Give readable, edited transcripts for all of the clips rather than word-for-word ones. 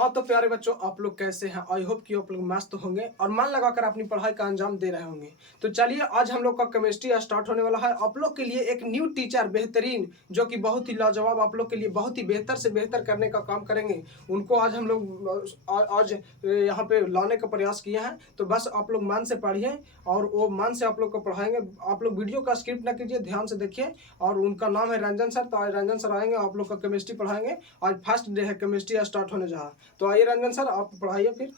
हाँ तो प्यारे बच्चों, आप लोग कैसे हैं? आई होप कि आप लोग मस्त होंगे और मन लगाकर अपनी पढ़ाई का अंजाम दे रहे होंगे। तो चलिए, आज हम लोग का केमिस्ट्री स्टार्ट होने वाला है। आप लोग के लिए एक न्यू टीचर बेहतरीन, जो कि बहुत ही लाजवाब, आप लोग के लिए बहुत ही बेहतर से बेहतर करने का काम करेंगे, उनको आज हम लोग आज यहाँ पे लाने का प्रयास किया है। तो बस आप लोग मन से पढ़िए और वो मन से आप लोग को पढ़ाएंगे। आप लोग वीडियो का स्किप ना कीजिए, ध्यान से देखिए। और उनका नाम है रंजन सर। तो आज रंजन सर आएंगे, आप लोग का केमिस्ट्री पढ़ाएंगे। आज फर्स्ट डे है, केमिस्ट्री स्टार्ट होने जा रहा है। तो आइए रंजन सर, आप पढ़ाइए। फिर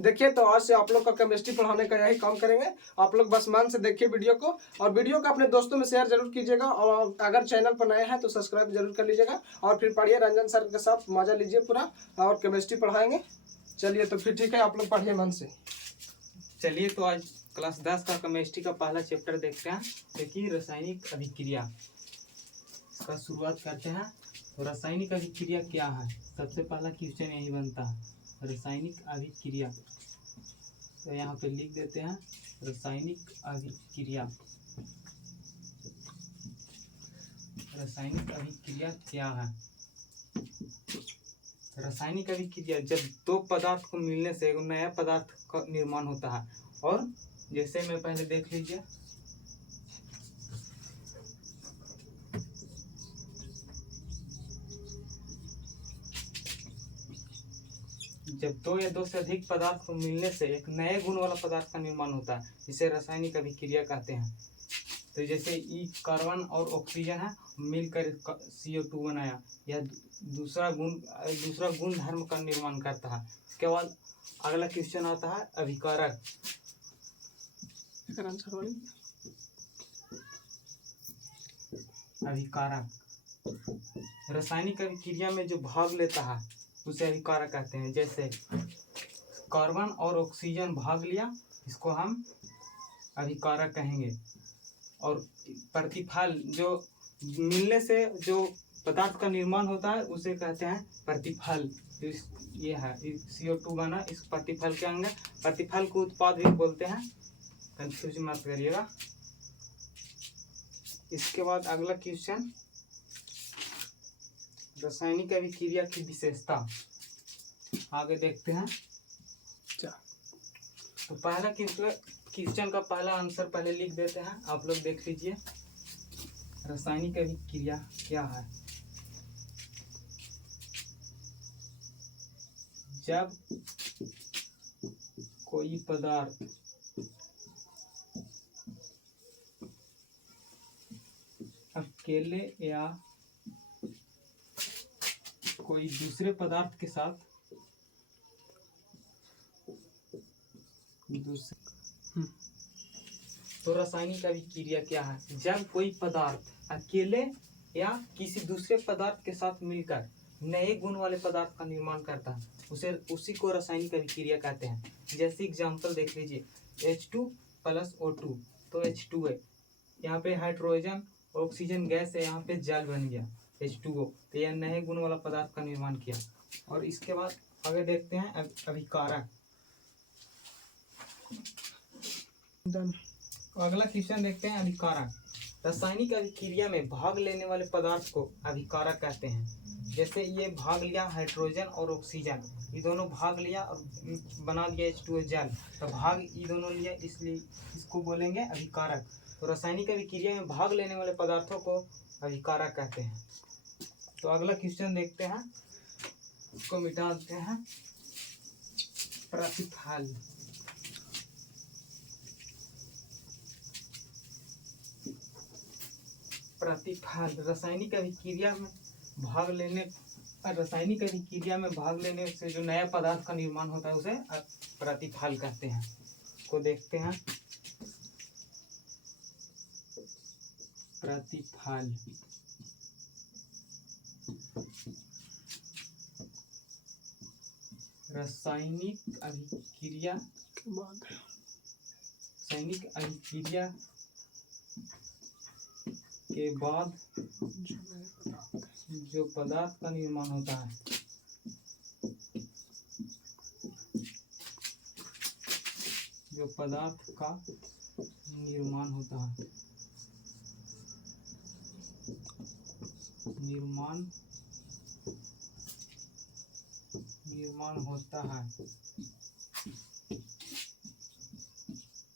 देखिए, तो आज से आप लोग का केमिस्ट्री पढ़ाने का यही काम करेंगे। आप लोग बस मन से देखिए वीडियो को, और वीडियो को अपने दोस्तों में शेयर जरूर कीजिएगा। और अगर चैनल पर नए हैं तो सब्सक्राइब जरूर कर लीजिएगा। और फिर पढ़िए, रंजन सर के साथ मजा लीजिए पूरा, और केमिस्ट्री पढ़ाएंगे। चलिए तो फिर ठीक है, आप लोग पढ़िए मन से। चलिए, तो आज क्लास 10 का केमिस्ट्री का पहला चैप्टर देखते हैं। देखिए, रासायनिक अभिक्रिया। इसका शुरुआत करते हैं। तो रासायनिक अभिक्रिया क्या है? सबसे पहला क्वेश्चन यही बनता है, रासायनिक अभिक्रिया। तो यहाँ पे लिख देते हैं रासायनिक अभिक्रिया। रासायनिक अभिक्रिया क्या है? रासायनिक अभिक्रिया जब दो पदार्थ को मिलने से एक नया पदार्थ का निर्माण होता है। और जैसे में पहले देख लीजिए, जब दो या दो से अधिक पदार्थ को मिलने से एक नए गुण वाला पदार्थ का निर्माण होता है, जिसे रासायनिक अभिक्रिया कहते हैं। तो जैसे ई कार्बन और ऑक्सीजन है, मिलकर CO2 बनाया, यह दूसरा गुण धर्म का निर्माण करता है। इसके बाद अगला क्वेश्चन आता है अभिकारक। अभिकारक रासायनिक अभिक्रिया में जो भाग लेता है उसे अभिकारक कहते हैं। जैसे कार्बन और ऑक्सीजन भाग लिया, इसको हम अभिकारक कहेंगे। और प्रतिफल, जो मिलने से जो पदार्थ का निर्माण होता है उसे कहते हैं प्रतिफल। ये है CO2 बना, इस प्रतिफल के अंग, प्रतिफल को उत्पाद भी बोलते हैं, कंफ्यूज मत करिएगा। इसके बाद अगला क्वेश्चन, रासायनिक अभिक्रिया की विशेषता। आगे देखते हैं। तो पहला क्वेश्चन का पहला आंसर पहले लिख देते हैं, आप लोग देख लीजिए। रासायनिक अभिक्रिया क्या है? जब कोई पदार्थ अकेले या कोई दूसरे पदार्थ के साथ तो रासायनिक अभिक्रिया क्या है? जब कोई पदार्थ अकेले या किसी दूसरे पदार्थ के साथ मिलकर नए गुण वाले पदार्थ का निर्माण करता है, उसी को रासायनिक अभिक्रिया कहते हैं। जैसे एग्जांपल देख लीजिए, H2 + O2, तो H2 है, यहाँ पे हाइड्रोजन ऑक्सीजन गैस है, यहाँ पे जल बन गया H2O। तो यह नए गुण वाला पदार्थ का निर्माण किया। और इसके बाद आगे देखते हैं अभिकारक। अगला क्वेश्चन देखते हैं अभिकारक। रासायनिक अभिक्रिया में भाग लेने वाले पदार्थ को अभिकारक कहते हैं। जैसे ये भाग लिया हाइड्रोजन और ऑक्सीजन, ये दोनों भाग लिया और बना दिया H2O जल, तो भाग ये दोनों लिया, इसलिए इसको बोलेंगे अभिकारक। तो रासायनिक अभिक्रिया में भाग लेने वाले पदार्थों को अभिकारक कहते हैं। तो अगला क्वेश्चन देखते हैं, इसको मिटा देते हैं। प्रतिफल। प्रतिफल रासायनिक अभिक्रिया में भाग लेने से जो नया पदार्थ का निर्माण होता है उसे प्रतिफल कहते हैं। को देखते हैं। प्रतिफल रासायनिक अभिक्रिया के बाद जो पदार्थ का निर्माण होता है, जो पदार्थ का निर्माण होता है, निर्माण निर्माण होता है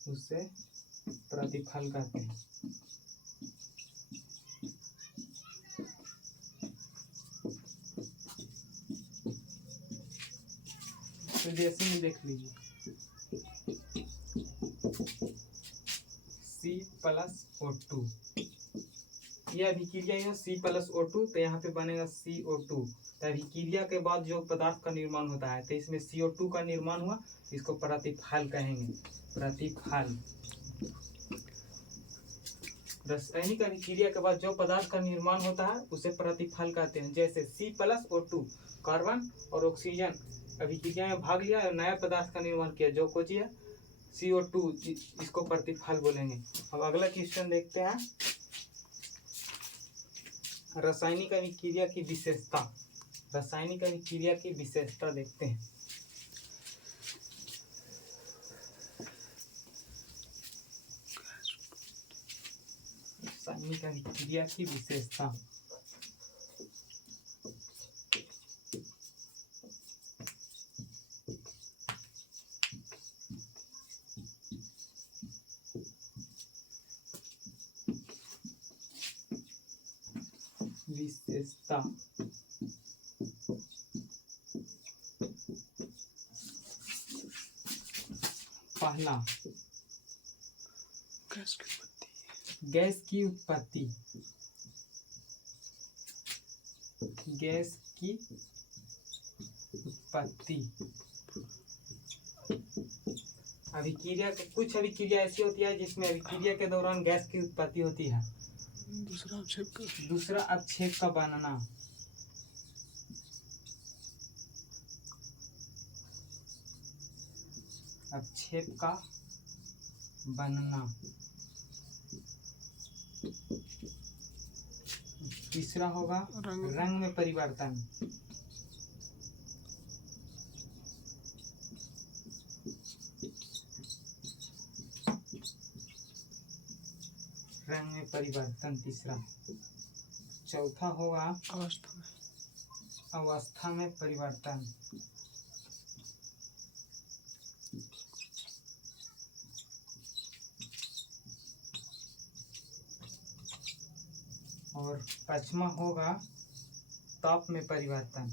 उसे प्रतिफल कहते हैं। तो जैसे में देख लीजिए C+O2, यह अभिक्रिया है C+O2, तो यहाँ पे बनेगा CO2। तो अभिक्रिया के बाद जो पदार्थ का निर्माण होता है तो इसमें CO2 का निर्माण हुआ, इसको प्रतिफल कहेंगे। प्रतिफल। रासायनिक अभिक्रिया के बाद जो पदार्थ का निर्माण होता है उसे प्रतिफल कहते हैं। जैसे C+O2, कार्बन और ऑक्सीजन अभिक्रिया में भाग लिया और नया पदार्थ का निर्माण किया, जो कुछ है CO2, इसको प्रतिफल बोलेंगे। अब अगला क्वेश्चन देखते हैं, रासायनिक अभिक्रिया की विशेषता। रासायनिक अभिक्रिया की विशेषता देखते हैं। रासायनिक अभिक्रिया की विशेषता। विशेषता पहला, गैस की उत्पत्ति। गैस की उत्पत्ति। अभिक्रिया के कुछ अभिक्रिया ऐसी होती है जिसमें अभिक्रिया के दौरान गैस की उत्पत्ति होती है। दूसरा अवक्षेप का बनना। अवक्षेप का बनना। तीसरा होगा रंग में परिवर्तन। रंग में परिवर्तन तीसरा। चौथा होगा अवस्था में परिवर्तन। और पांचवा होगा ताप में परिवर्तन।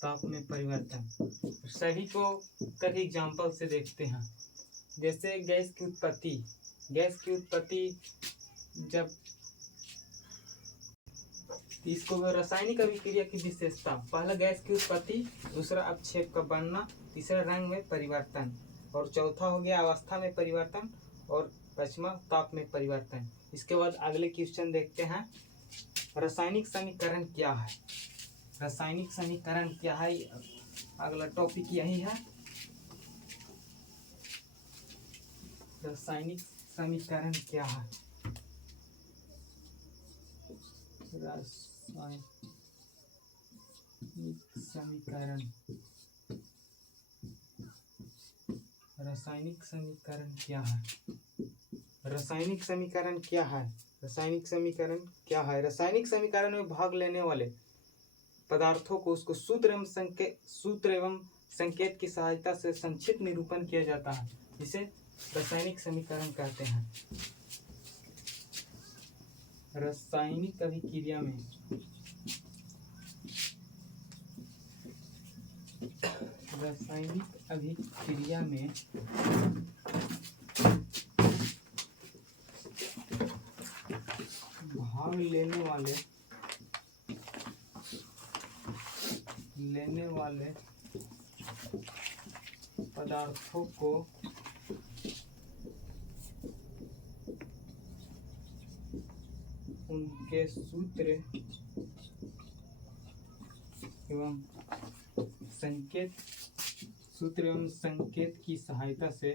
ताप में परिवर्तन। सभी को कई एग्जाम्पल से देखते हैं। जैसे गैस की उत्पत्ति। गैस की उत्पत्ति जब इसको रासायनिक अभिक्रिया की विशेषता, पहला गैस की उत्पत्ति, दूसरा अवक्षेप का बनना, तीसरा रंग में परिवर्तन, और चौथा हो गया अवस्था में परिवर्तन, और पांचवा ताप में परिवर्तन। इसके बाद अगले क्वेश्चन देखते हैं, रासायनिक समीकरण क्या है। रासायनिक समीकरण क्या है, अगला टॉपिक यही है। रासायनिक समीकरण क्या है। रासायनिक समीकरण। रासायनिक समीकरण क्या है। रासायनिक समीकरण क्या है। रासायनिक समीकरण क्या है। रासायनिक समीकरण में भाग लेने वाले पदार्थों को उसको सूत्र एवं संकेत की सहायता से संक्षिप्त निरूपण किया जाता है, जिसे रासायनिक समीकरण कहते हैं। रासायनिक अभिक्रिया में भाग लेने वाले पदार्थों को उनके सूत्र एवं संकेत की सहायता से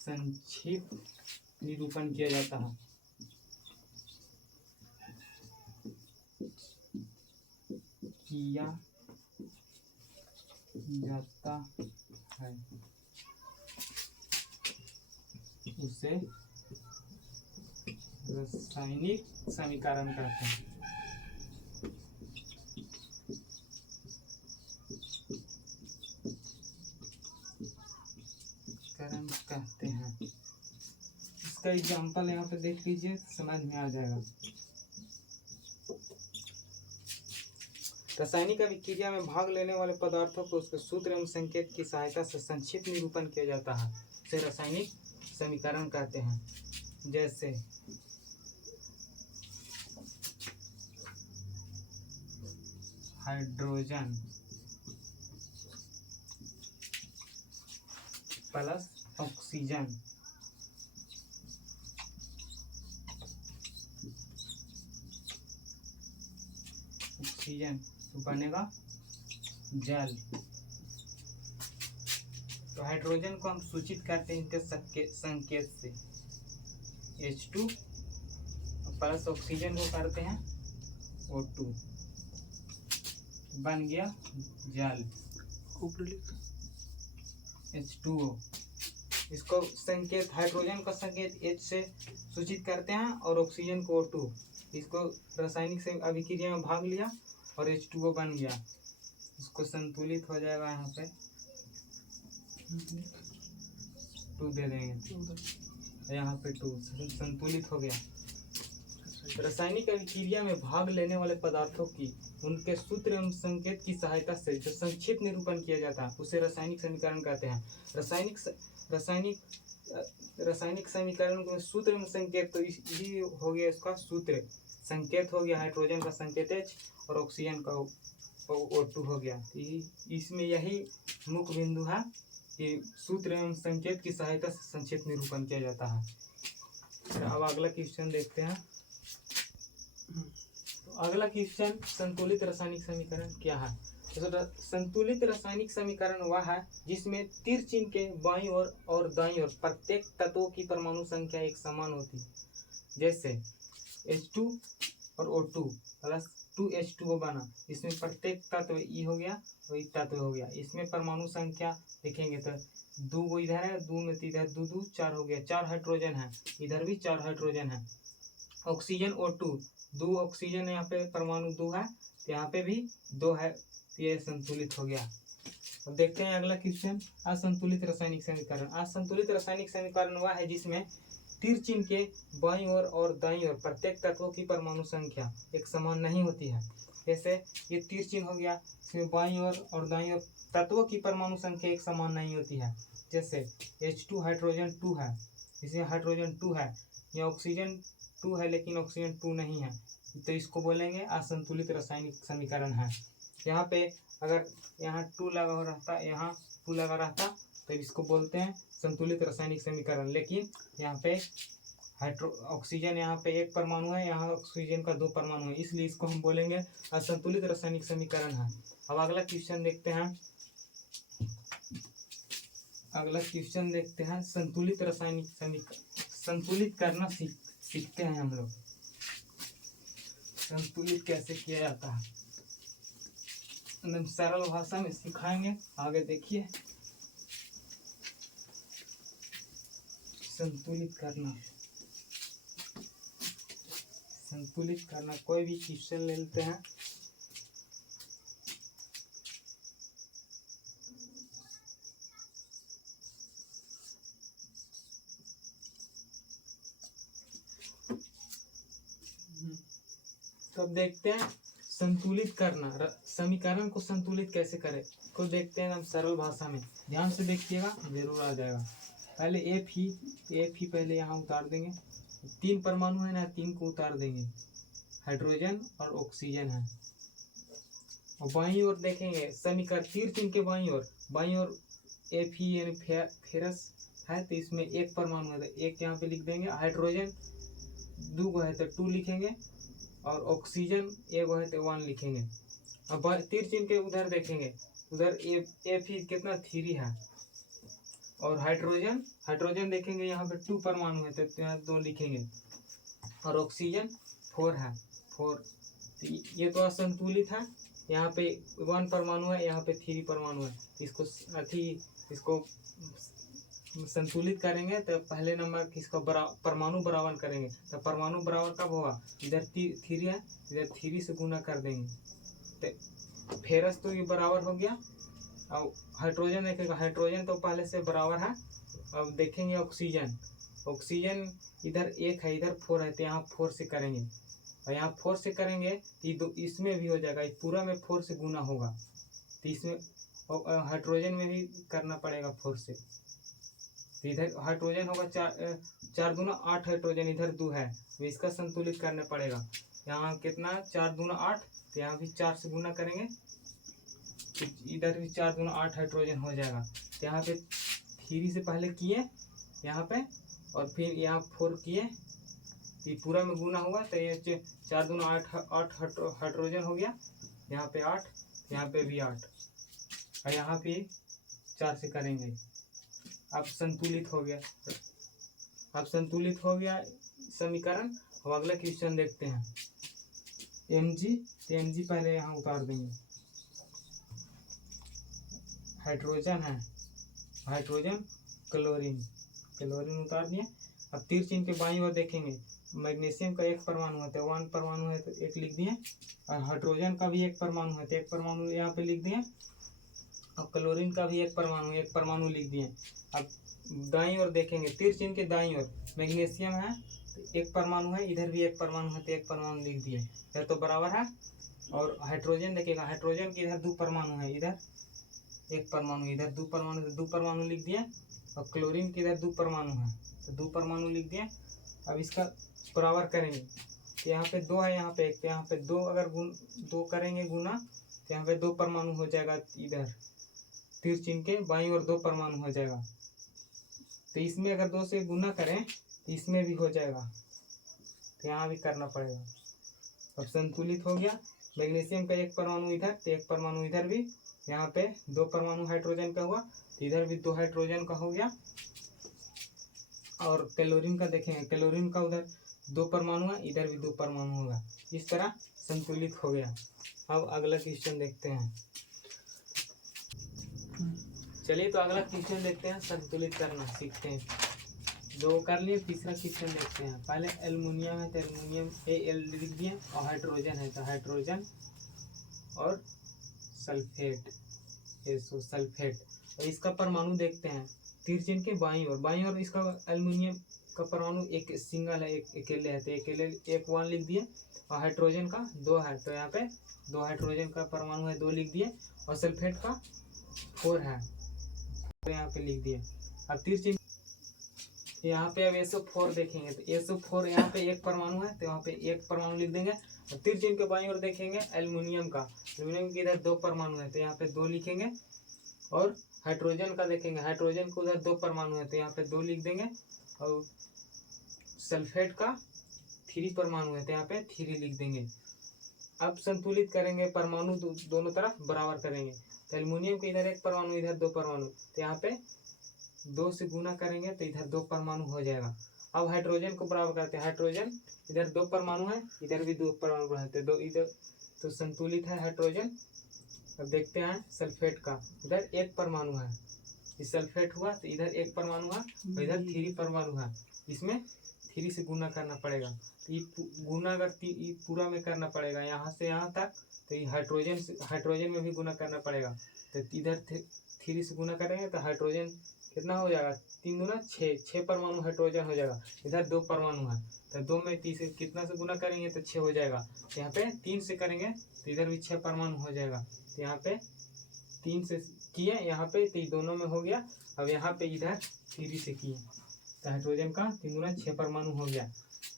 संक्षिप्त निरूपण किया जाता है। किया जाता है उसे रासायनिक समीकरण कहते हैं। समीकरण कहते हैं। इसका एग्जाम्पल यहाँ पे देख लीजिए, समझ में आ जाएगा। रासायनिक अभिक्रिया में भाग लेने वाले पदार्थों को उसके सूत्र एवं संकेत की सहायता से संक्षिप्त निरूपण किया जाता है, उसे रासायनिक समीकरण कहते हैं। जैसे हाइड्रोजन प्लस ऑक्सीजन तो बनेगा जल। तो हाइड्रोजन को हम सूचित करते हैं इनके संकेत से H2 प्लस ऑक्सीजन को करते हैं O2, बन गया जल H2O। इसको संकेत हाइड्रोजन का संकेत H से सूचित करते हैं और ऑक्सीजन को O2। इसको रासायनिक से अभिक्रिया में भाग लिया और H2O बन गया। इसको संतुलित हो जाएगा, यहाँ पे 2 दे देंगे, यहाँ पे 2 संतुलित हो गया। रासायनिक अभिक्रिया में भाग लेने वाले पदार्थों की उनके सूत्र एवं संकेत की सहायता से जो संक्षिप्त निरूपण किया जाता है उसे रासायनिक समीकरण कहते हैं। रासायनिक समीकरण को सूत्र एवं संकेत, तो ये हो गया इसका सूत्र, संकेत हो गया हाइड्रोजन का संकेत H और ऑक्सीजन का O2 हो गया। इसमें यही मुख्य बिंदु है कि सूत्र एवं संकेत की सहायता से संक्षिप्त निरूपण किया जाता है। अब अगला क्वेश्चन देखते हैं। तो अगला क्वेश्चन, संतुलित रासायनिक समीकरण क्या है? तो संतुलित रासायनिक समीकरण वह है जिसमें तीर चिन्ह के बाईं ओर और दाईं ओर प्रत्येक तत्वों की परमाणु संख्या एक समान होती। जैसे H2 और O2 प्लस 2H2O बना, इसमें प्रत्येक तत्व E हो गया और E तत्व हो गया। इसमें परमाणु संख्या देखेंगे तो 2 गो इधर है, 2 में इधर 2 2 4 हो गया, 4 हाइड्रोजन है, इधर भी 4 हाइड्रोजन है। ऑक्सीजन O2 2 ऑक्सीजन, यहाँ पे परमाणु 2 है, तो यहाँ पे भी 2 है, ये संतुलित हो गया। अब देखते हैं अगला क्वेश्चन, असंतुलित रासायनिक समीकरण। असंतुलित रासायनिक समीकरण वह है जिसमें तीर चिन्ह के बाईं ओर और दाईं ओर प्रत्येक तत्वों की परमाणु संख्या एक समान नहीं होती है। जैसे ये तीर चिन्ह हो गया, इसमें बाईं ओर और दाईं ओर तत्वों की परमाणु संख्या एक समान नहीं होती है। जैसे H2 हाइड्रोजन 2 है, इसमें हाइड्रोजन 2 है, यहाँ ऑक्सीजन 2 है लेकिन ऑक्सीजन 2 नहीं है, तो इसको बोलेंगे असंतुलित रासायनिक समीकरण है। यहाँ पे अगर यहाँ 2 लगा रहता, यहाँ 2 लगा रहता, तो इसको बोलते हैं संतुलित रासायनिक समीकरण। लेकिन यहाँ पे ऑक्सीजन यहाँ पे 1 परमाणु है, यहाँ ऑक्सीजन का 2 परमाणु है, इसलिए इसको हम बोलेंगे असंतुलित रासायनिक समीकरण है। अब अगला क्वेश्चन देखते हैं। अगला क्वेश्चन देखते हैं, संतुलित रासायनिक समीकरण संतुलित करना सीखते हैं हम लोग। संतुलित कैसे किया जाता है एकदम सरल भाषा में सिखाएंगे, आगे देखिए। संतुलित करना कोई भी क्वेश्चन ले लेते हैं। तब देखते हैं संतुलित करना, समीकरण को संतुलित कैसे करें, को देखते हैं हम सरल भाषा में। ध्यान से देखिएगा, जरूर आ जाएगा। पहले एफ ही पहले यहाँ उतार देंगे, 3 परमाणु है ना, 3 को उतार देंगे, हाइड्रोजन और ऑक्सीजन है। और बाईं ओर देखेंगे समीकरण, तीर चिन्ह के बाईं ओर एफ ही यानी फेरस है, तो इसमें 1 परमाणु है, तो 1 यहाँ पे लिख देंगे। हाइड्रोजन 2 है तो 2 लिखेंगे, और ऑक्सीजन 1 है तो 1 लिखेंगे। अब तीर चिन्ह के उधर देखेंगे, उधर एफ ही कितना 3 है, और हाइड्रोजन देखेंगे यहाँ पे 2 परमाणु है तो यहाँ 2 लिखेंगे, और ऑक्सीजन 4 है, 4। ये तो असंतुलित है, यहाँ पे 1 परमाणु है, यहाँ पे 3 परमाणु है। इसको संतुलित करेंगे तो पहले नंबर किसको परमाणु बराबर करेंगे, तो परमाणु बराबर कब होगा, इधर 3 है, इधर 3 से गुना कर देंगे तो फेरस तो ये बराबर हो गया। अब हाइड्रोजन देखेगा, हाइड्रोजन तो पहले से बराबर है। अब देखेंगे ऑक्सीजन, ऑक्सीजन इधर 1 है, इधर 4 है, तो यहाँ 4 से करेंगे और यहाँ 4 से करेंगे तो इसमें भी हो जाएगा, पूरा में 4 से गुना होगा, तो इसमें हाइड्रोजन में भी करना पड़ेगा 4 से। तो इधर हाइड्रोजन होगा 4 दूना 8 हाइड्रोजन, इधर 2 है, तो इसका संतुलित करना पड़ेगा। यहाँ कितना 4 दूना 8, तो यहाँ भी 4 से गुना करेंगे, तो इधर भी 4 दूना 8 हाइड्रोजन हो जाएगा। तो यहाँ पे 3 से पहले किए यहाँ पे, और फिर यहाँ 4 किए, तो पूरा में गुना होगा, तो ये 4 दूना 8 हाइड्रोजन हो गया, यहाँ पे 8, यहाँ पे भी 8, और यहाँ पे 4 से करेंगे। अब संतुलित हो गया, अब संतुलित हो गया समीकरण। अब अगला क्वेश्चन देखते हैं। Mg, तो Mg पहले यहाँ उतार देंगे, हाइड्रोजन है, हाइड्रोजन क्लोरीन, क्लोरीन उतार दिए। अब तीर चिन्ह के बाईं ओर देखेंगे, मैग्नीशियम का 1 परमाणु है, तो 1 परमाणु है तो 1 लिख दिए, और हाइड्रोजन का भी 1 परमाणु है, तो 1 परमाणु यहाँ पे लिख दिए, और क्लोरीन का भी 1 परमाणु लिख दिए। अब दाईं ओर देखेंगे, तीर चिन्ह के दाईं ओर मैग्नीशियम है, तो 1 परमाणु है, इधर भी 1 परमाणु है, तो 1 परमाणु लिख दिए, यह तो बराबर है। और हाइड्रोजन देखेगा, हाइड्रोजन के इधर 2 परमाणु है, इधर 1 परमाणु, इधर 2 परमाणु, तो 2 परमाणु लिख दिए, और क्लोरीन के इधर 2 परमाणु है, तो 2 परमाणु लिख दिए। अब इसका बराबर करेंगे, तो यहाँ पे 2 है, यहाँ पे 1, तो यहाँ पे 2 अगर 2 करेंगे गुना, तो यहाँ पे 2 परमाणु हो जाएगा, इधर तीर चिन्ह के बाईं ओर 2 परमाणु हो जाएगा। तो इसमें अगर 2 से गुना करें तो इसमें भी हो जाएगा, तो यहाँ भी करना पड़ेगा। अब संतुलित हो गया, मैग्नीशियम का 1 परमाणु इधर, तो 1 परमाणु इधर भी, यहाँ पे 2 परमाणु हाइड्रोजन का हुआ, तो इधर भी 2 हाइड्रोजन का हो गया। और क्लोरीन का देखेंगे, क्लोरीन का उधर 2 परमाणु है, इधर भी 2 परमाणु होगा, इस तरह संतुलित हो गया। अब अगला क्वेश्चन देखते हैं। चलिए तो अगला क्वेश्चन देखते हैं, संतुलित करना सीखते हैं। 2 कर लिए, तीसरा क्वेश्चन देखते हैं। पहले एल्युमिनियम है, तो एल्युमिनियम Al लिख दिए, और हाइड्रोजन है, तो हाइड्रोजन और सल्फेट, सल्फेट। और इसका परमाणु देखते हैं, तीर चिन्ह के बाईं ओर इसका एल्युमिनियम का परमाणु एक सिंगल है, एक अकेले है, तो अकेले 1 लिख दिए, और हाइड्रोजन का 2 है, तो यहाँ पे 2 हाइड्रोजन का परमाणु है, 2 लिख दिए, और सल्फेट का 4 है, तो यहाँ पे लिख दिए। अब तीर चिन्ह यहाँ पे अब SO4 देखेंगे, तो SO4 यहाँ पे 1 परमाणु है, तो यहाँ पे 1 परमाणु लिख देंगे। और तीर चिन्ह के बाईं ओर देखेंगे एल्युमिनियम का, एल्युमिनियम के इधर 2 परमाणु है, तो यहाँ पे 2 लिखेंगे। और हाइड्रोजन का देखेंगे, हाइड्रोजन को उधर 2 परमाणु है, तो यहाँ पे 2 लिख देंगे। और सल्फेट का 3 परमाणु है, तो यहाँ पे 3 लिख देंगे। अब संतुलित करेंगे, परमाणु दोनों तरफ बराबर करेंगे, तो एल्युमिनियम के इधर 1 परमाणु, इधर 2 परमाणु, तो यहाँ पे 2 से गुना करेंगे, तो इधर 2 परमाणु हो जाएगा। अब हाइड्रोजन को बराबर करते हैं, हाइड्रोजन इधर 2 परमाणु है, इधर भी 2 परमाणु है, तो 2 इधर, तो संतुलित है हाइड्रोजन। अब देखते हैं सल्फेट का, इधर 1 परमाणु है, इस सल्फेट हुआ, तो इधर 1 परमाणु है, और इधर 3 परमाणु है, इसमें 3 से गुना करना पड़ेगा। तो ये गुना अगर ये पूरा में करना पड़ेगा, यहाँ से यहाँ तक, तो ये हाइड्रोजन में भी गुना करना पड़ेगा। तो इधर 3 से गुना करेंगे, तो हाइड्रोजन कितना हो जाएगा, 3 दूना 6 परमाणु हाइड्रोजन हो जाएगा। इधर 2 परमाणु है, तो 2 में 3 से कितना से गुना करेंगे, तो 6 हो जाएगा। यहाँ पे 3 से करेंगे, तो इधर भी 6 परमाणु हो जाएगा। तो यहाँ पे 3 से किए, यहाँ पे तो दोनों में हो गया। अब यहाँ पे इधर 3 से किए, तो हाइड्रोजन का 3 दूना 6 परमाणु हो गया।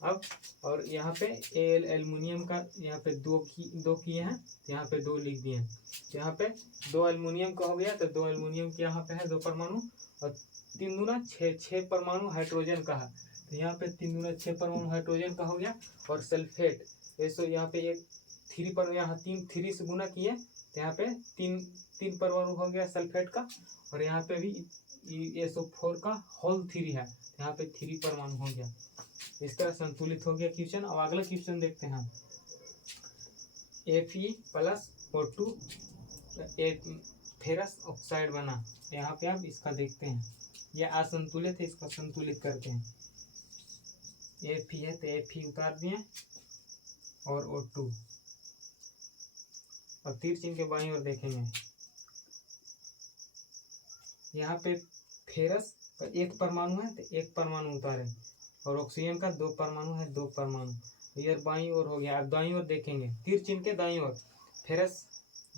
अब और यहाँ पे एल्युमिनियम का यहाँ पे 2 किए हैं, तो यहाँ पे 2 लिख दिए हैं। यहाँ पे 2 एल्युमिनियम का हो गया, तो 2 एल्युमिनियम के यहाँ पे है 2 परमाणु, और 3 दूना 6 परमाणु हाइड्रोजन का है, तो यहाँ पे 3 दूना 6 परमाणु हाइड्रोजन का हो गया। और सल्फेट ऐसो यहाँ पे एक 3 पर, यहाँ 3 से गुना किए, तो यहाँ पे 3 परमाणु हो गया सल्फेट का। और यहाँ पे भी SO4 का होल 3 है, यहाँ पे 3 परमाणु हो गया। इस तरह संतुलित हो गया क्वेश्चन। अब अगला क्वेश्चन देखते हैं। Fe प्लस O2 एक फेरस ऑक्साइड बना। यहाँ पे आप इसका देखते हैं, यह असंतुलित है, इसको संतुलित करते हैं। Fe है तो Fe उतार दिए और O2, और तीर चिन्ह के बाईं ओर देखेंगे, यहाँ पे फेरस का एक परमाणु है तो एक परमाणु उतारे, और ऑक्सीजन का 2 परमाणु है, 2 परमाणु। ये बाईं ओर हो गया। अब दाईं ओर देखेंगे, तीर चिन्ह के दाईं ओर फेरस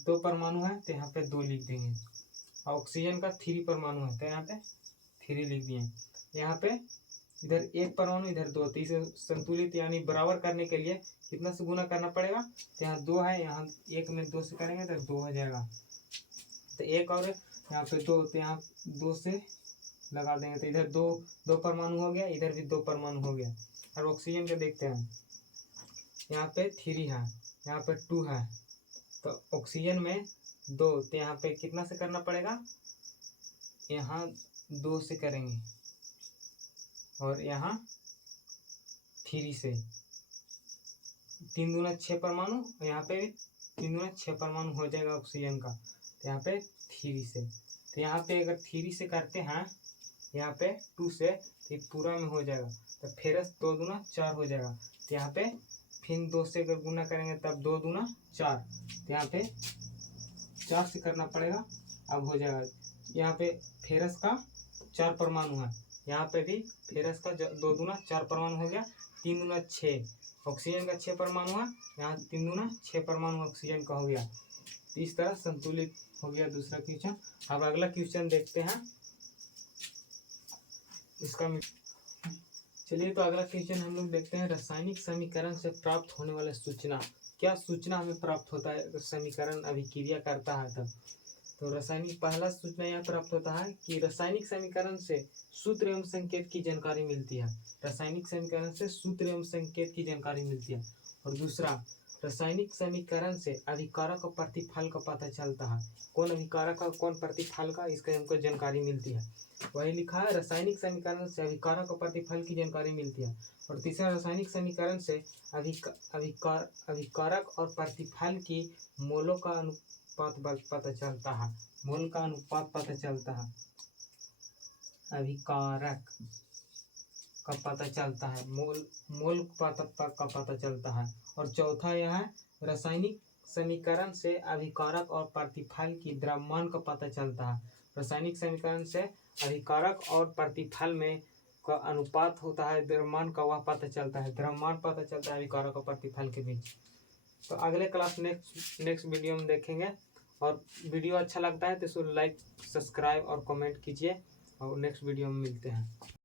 2 परमाणु है तो यहाँ पे 2 लिख देंगे, और ऑक्सीजन का 3 परमाणु है तो यहाँ पे 3 लिख दिए। यहाँ पे इधर 1 परमाणु, इधर 2, तो इसे संतुलित यानी बराबर करने के लिए कितना से गुना करना पड़ेगा, तो यहाँ 2 है, यहाँ 1 में 2 से करेंगे तो 2 हो जाएगा, तो 1 और यहाँ पे 2, तो यहाँ 2 से लगा देंगे तो इधर 2 परमाणु हो गया, इधर भी 2 परमाणु हो गया। और ऑक्सीजन के देखते हैं, यहाँ पे 3 है, यहाँ पे 2 है, तो ऑक्सीजन में 2, तो यहाँ पे कितना से करना पड़ेगा, यहाँ 2 से करेंगे, और यहाँ 3 से, 3 दूना 6 परमाणु, यहाँ पे भी 3 दूना 6 परमाणु हो जाएगा ऑक्सीजन का, तो यहाँ पे 3 से, तो यहाँ पे अगर 3 से करते हैं, यहाँ पे 2 से, तो पूरा में हो जाएगा, तो फेरस 2 दूना 4 हो जाएगा, तो यहाँ पे फिर 2 से अगर गुना करेंगे तब 2 दूना 4, तो यहाँ पे 4 से करना पड़ेगा, अब हो जाएगा। यहाँ पे फेरस का 4 परमाणु है, यहाँ पे भी फेरस का 2 दूना 4 परमाणु हो गया, 3 दूना 6, ऑक्सीजन का 6 परमाणु है, यहाँ 3 दूना 6 परमाणु ऑक्सीजन का हो गया। तो इस तरह संतुलित हो गया दूसरा क्वेश्चन। अब अगला क्वेश्चन देखते हैं इसका। चलिए, तो अगला क्वेश्चन हम लोग देखते हैं, रासायनिक समीकरण से प्राप्त होने वाला सूचना। क्या सूचना हमें प्राप्त होता है, समीकरण अभिक्रिया करता है तब। तो रासायनिक पहला सूचना यह प्राप्त होता है कि रासायनिक समीकरण से सूत्र एवं संकेत की जानकारी मिलती है। रासायनिक समीकरण से सूत्र एवं संकेत की जानकारी मिलती है। और दूसरा, रासायनिक समीकरण से अभिकारक और प्रतिफल का पता चलता है। कौन अभिकारक और कौन प्रतिफल का, इसका हमको जानकारी मिलती है। वही लिखा है, रासायनिक समीकरण से अभिकारक और प्रतिफल की जानकारी मिलती है। और तीसरा, रासायनिक समीकरण से अभिकारक और प्रतिफल की मोलों का अनुपात पता चलता है। मोल का अनुपात पता चलता है, अभिकारक का पता चलता है, मोल का पता चलता है। और चौथा यह है, रासायनिक समीकरण से अभिकारक और प्रतिफल की द्रव्यमान का पता चलता है। रासायनिक समीकरण से अभिकारक और प्रतिफल में का अनुपात होता है, द्रव्यमान का वह पता चलता है, द्रव्यमान पता चलता है अभिकारक और प्रतिफल के बीच। तो अगले क्लास नेक्स्ट वीडियो में देखेंगे। और वीडियो अच्छा लगता है तो इसको लाइक, सब्सक्राइब और कमेंट कीजिए, और नेक्स्ट वीडियो में मिलते हैं।